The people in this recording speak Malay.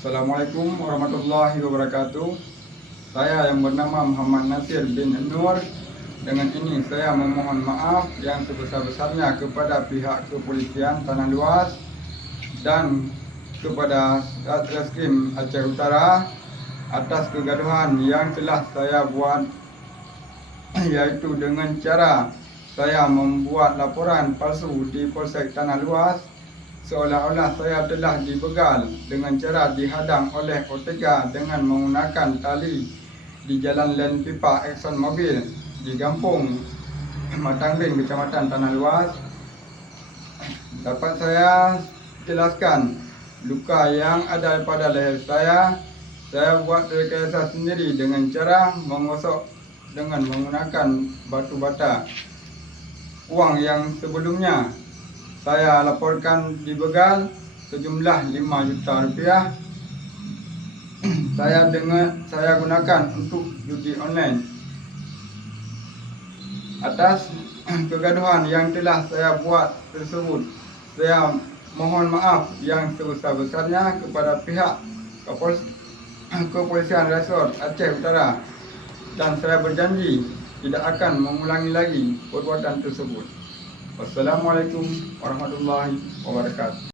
Assalamualaikum warahmatullahi wabarakatuh. Saya yang bernama Muhammad Nasir bin Nur. Dengan ini saya memohon maaf yang sebesar-besarnya kepada pihak kepolisian Tanah Luas dan kepada Satreskrim Aceh Utara atas kegaduhan yang telah saya buat, iaitu dengan cara saya membuat laporan palsu di Polsek Tanah Luas seolah-olah saya telah dibegal dengan cara dihadang oleh Otega dengan menggunakan tali di Jalan Len Pipa Exxon Mobil di Kampung Matangbing, Kecamatan Tanah Luas. Dapat saya jelaskan luka yang ada pada leher saya buat rekayasa sendiri dengan cara menggosok dengan menggunakan batu bata. Uang yang sebelumnya saya laporkan dibegal sejumlah 5 juta rupiah. Saya gunakan untuk judi online. Atas kegaduhan yang telah saya buat tersebut, saya mohon maaf yang sebesar-besarnya kepada pihak Kepolisian Resort Aceh Utara, dan saya berjanji tidak akan mengulangi lagi perbuatan tersebut. Wassalamualaikum warahmatullahi wabarakatuh.